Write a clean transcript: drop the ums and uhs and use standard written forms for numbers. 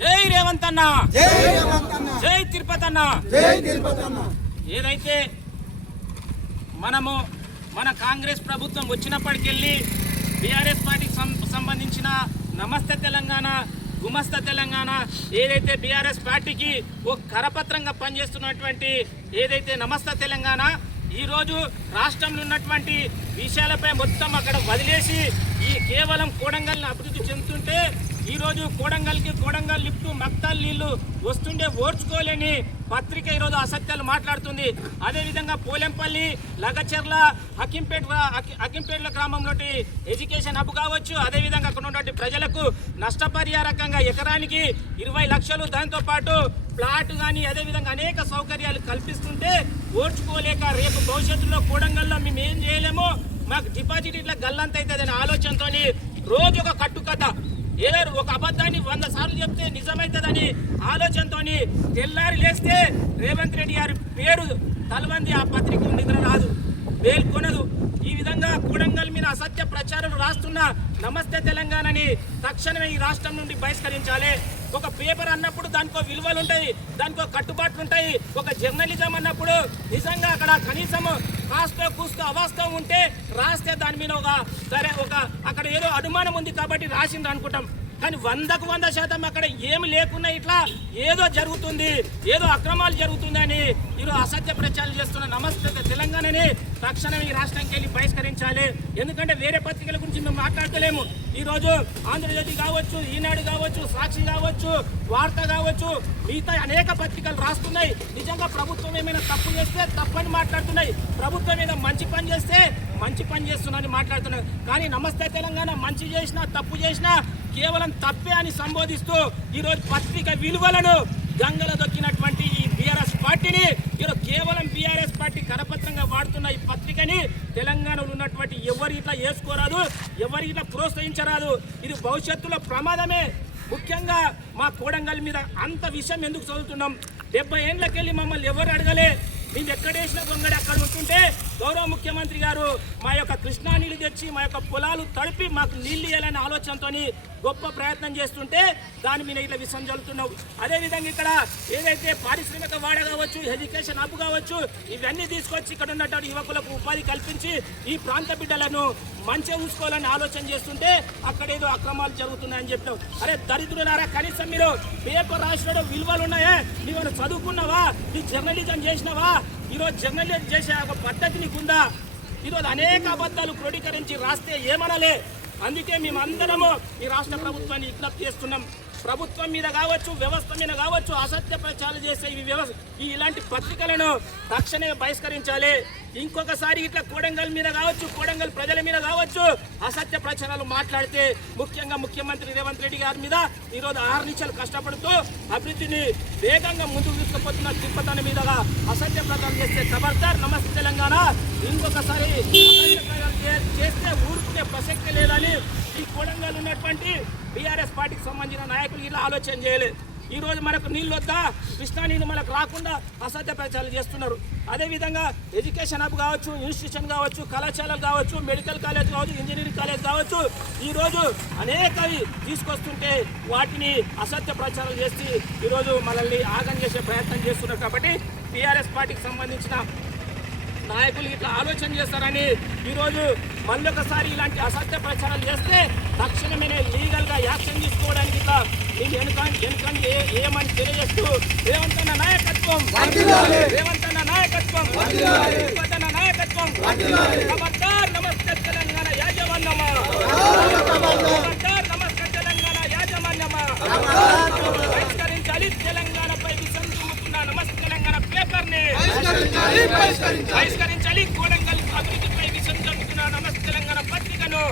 జై రేవంత్ అన్న, జై రేవంత్ అన్న, జై తిరుపతి అన్న, జై తిరుపతి అన్న. ఏదైతే మనము మన కాంగ్రెస్ ప్రభుత్వం వచ్చినప్పటికెళ్ళి బీఆర్ఎస్ పార్టీకి సంబంధించిన నమస్తే తెలంగాణ, గుమస్తా తెలంగాణ ఏదైతే బీఆర్ఎస్ పార్టీకి ఒక కరపత్రంగా పనిచేస్తున్నటువంటి ఏదైతే నమస్తే తెలంగాణ ఈరోజు రాష్ట్రంలో ఉన్నటువంటి విషయాలపై మొత్తం అక్కడ వదిలేసి ఈ కేవలం కోడంగల్ని అభివృద్ధి చెందుతుంటే ఈరోజు కోడంగల్ లిఫ్ట్ మక్తాల్ నీళ్లు వస్తుండే ఓర్చుకోలేని పత్రిక ఈరోజు అసత్యాలు మాట్లాడుతుంది. అదేవిధంగా పోలెంపల్లి, లగచెర్ల, హకీంపేట్ల గ్రామంలో ఎడ్యుకేషన్ హబ్ కావచ్చు, అదేవిధంగా అక్కడ ఉన్నటువంటి ప్రజలకు నష్టపరిహారకంగా ఎకరానికి 20 లక్షలు, దాంతోపాటు ప్లాట్ కానీ అదేవిధంగా అనేక సౌకర్యాలు కల్పిస్తుంటే ఓర్చుకోలేక రేపు భవిష్యత్తులో కోడంగల్లో మేము ఏం చేయలేము, మాకు డిపాజిట్ ఇట్లా గల్లంత అవుతుందనే ఆలోచనతో రోజు ఒక కట్టుకథ, ఏదో ఒక అబద్ధాన్ని 100 సార్లు చెప్తే నిజమవుతుందని ఆలోచనతో తెల్లారి లేస్తే రేవంత్ రెడ్డి గారి పేరు తలవంది ఆ పత్రిక నిద్ర రాదు, వేల్కొనదు. ఈ విధంగా కోడంగల్ మీద అసత్య ప్రచారాలు రాస్తున్న నమస్తే తెలంగాణని తక్షణమే ఈ రాష్ట్రం నుండి బహిష్కరించాలి. ఒక పేపర్ అన్నప్పుడు దానికో విలువలు ఉంటాయి, దానికో కట్టుబాట్లు ఉంటాయి. ఒక జర్నలిజం అన్నప్పుడు నిజంగా అక్కడ కనీసం కాస్తో కూస్తో అవాస్తవం ఉంటే రాస్తే దాని మీద ఒక అక్కడ ఏదో అనుమానం ఉంది కాబట్టి రాసింది అనుకుంటాం. కానీ 100కు 100% అక్కడ ఏమి లేకున్నా ఇట్లా ఏదో జరుగుతుంది, ఏదో అక్రమాలు జరుగుతుందని ఈరోజు అసత్య ప్రచారం చేస్తున్న నమస్తే తెలంగాణని తక్షణం ఈ రాష్ట్రానికి వెళ్ళి బహిష్కరించాలి. ఎందుకంటే వేరే పత్రికల గురించి మేము మాట్లాడతలేము. ఈరోజు ఆంధ్రజ్యోతి కావచ్చు, ఈనాడు కావచ్చు, సాక్షి కావచ్చు, వార్త కావచ్చు, మిగతా అనేక పత్రికలు రాస్తున్నాయి. నిజంగా ప్రభుత్వం ఏమైనా తప్పు చేస్తే తప్పని మాట్లాడుతున్నాయి, ప్రభుత్వం ఏదో మంచి పని చేస్తే మంచి పని చేస్తున్నారని మాట్లాడుతున్నారు. కానీ నమస్తే తెలంగాణ మంచి చేసినా తప్పు చేసినా కేవలం తప్పే అని సంబోధిస్తూ ఈరోజు పత్రిక విలువలను గంగల దొక్కినటువంటి ఈ బీఆర్ఎస్ పార్టీని ఈరోజు కేవలం బీఆర్ఎస్ పార్టీ కరపత్రంగా వాడుతున్న ఈ పత్రికని తెలంగాణలో ఉన్నటువంటి ఎవరు ఇట్లా వేసుకోరాదు, ఎవరు ఇట్లా ప్రోత్సహించరాదు. ఇది భవిష్యత్తులో ప్రమాదమే. ముఖ్యంగా మా కోడంగల్ మీద అంత విషయం ఎందుకు చదువుతున్నాం? 70 ఏళ్ళకెళ్ళి మమ్మల్ని ఎవరు అడగలే, మేము ఎక్కడేసిన గొంగడి అక్కడ ఉంటుంటే గౌరవ ముఖ్యమంత్రి గారు మా యొక్క కృష్ణా నీళ్ళు తెచ్చి మా యొక్క పొలాలు తడిపి మాకు నీళ్ళు ఇవ్వాలనే ఆలోచనతో గొప్ప ప్రయత్నం చేస్తుంటే దాని మీద ఇట్లా విషం చల్లుతున్నావు. అదేవిధంగా ఇక్కడ ఏదైతే పారిశ్రామిక వాడ కావచ్చు, ఎడ్యుకేషన్ హబ్ కావచ్చు, ఇవన్నీ తీసుకొచ్చి ఇక్కడ ఉన్నటువంటి యువకులకు ఉపాధి కల్పించి ఈ ప్రాంత బిడ్డలను మంచిగా చూసుకోవాలని ఆలోచన చేస్తుంటే అక్కడ ఏదో అక్రమాలు జరుగుతున్నాయని చెప్పినావు. అరే దరిద్రులారా, కనీసం మీరు పేపర్ రాసిన విలువలు ఉన్నాయా? నీవు చదువుకున్నావా? నీ జర్నలిజం చేసినావా? ఈరోజు జర్నలిజం చేసే ఒక పద్ధతి నీకుందా? ఈరోజు అనేక అబద్ధాలు క్రోడీకరించి రాస్తే ఏమనలే. అందుకే మేమందరము ఈ రాష్ట్ర ప్రభుత్వాన్ని విజ్ఞప్తి చేస్తున్నాం. ప్రభుత్వం మీద కావచ్చు, వ్యవస్థ మీద కావచ్చు అసత్య ప్రచారాలు చేసే ఇలాంటి పత్రికలను తక్షణమే బహిష్కరించాలి. ఇంకొకసారి ఇట్లా కోడంగల్ మీద కావచ్చు, కోడంగల్ ప్రజల మీద కావచ్చు అసత్య ప్రచారాలు మాట్లాడితే ముఖ్యంగా ముఖ్యమంత్రి రేవంత్ రెడ్డి గారి మీద ఈరోజు 6 నిమిషాలు కష్టపడుతూ అభివృద్ధిని వేగంగా ముందుకు తీసుకుపోతున్న తిరుపతి మీదగా అసత్య ప్రచారం చేస్తే ఖబర్దార్ నమస్తే తెలంగాణ. ఇంకొకసారి చేస్తే ఊరుకునే ప్రసక్తి లేదని ఈ కోడంగల్ ఉన్నటువంటి బీఆర్ఎస్ పార్టీకి సంబంధించిన నాయకులు ఇలా ఆలోచన చేయలేదు. ఈరోజు మనకు నీళ్ళు వద్దా, కృష్ణా నీళ్ళు మనకు రాకుండా అసత్య ప్రచారాలు చేస్తున్నారు. అదేవిధంగా ఎడ్యుకేషన్ హబ్ కావచ్చు, ఇన్స్టిట్యూషన్ కావచ్చు, కళాశాలలు కావచ్చు, మెడికల్ కాలేజ్ కావచ్చు, ఇంజనీరింగ్ కాలేజ్ కావచ్చు, ఈరోజు అనేకవి తీసుకొస్తుంటే వాటిని అసత్య ప్రచారాలు చేసి ఈరోజు మనల్ని ఆగం చేసే ప్రయత్నం చేస్తున్నారు. కాబట్టి టీఆర్ఎస్ పార్టీకి సంబంధించిన నాయకులు ఇట్లా ఆలోచన చేస్తారని ఈరోజు మళ్ళొకసారి ఇలాంటి అసత్య ప్రచారాలు చేస్తే తక్షణమే లీగల్గా యాక్షన్ తీసుకోవడానికి ఇట్లా వెనుకండి ఏమని తెలియజేస్తూ రేవంత్ అన్న నాయకత్వం, రేవంత్ అన్న నాయకత్వం, రేవంత్ అన్న నాయకత్వం. ఖబర్దార్ నమస్తే తెలంగాణ యాజమాన్యమా, ఖబర్దార్ నమస్తే తెలంగాణ యాజమాన్యమా. బహిష్కరించాలి తెలంగాణపై విషం తుమ్ముతున్న నమస్తే తెలంగాణ పేపర్ని బహిష్కరించాలి. కోడంగల్ అభివృద్ధిపై విషం జరుగుతున్న నమస్తే తెలంగాణ పత్రికను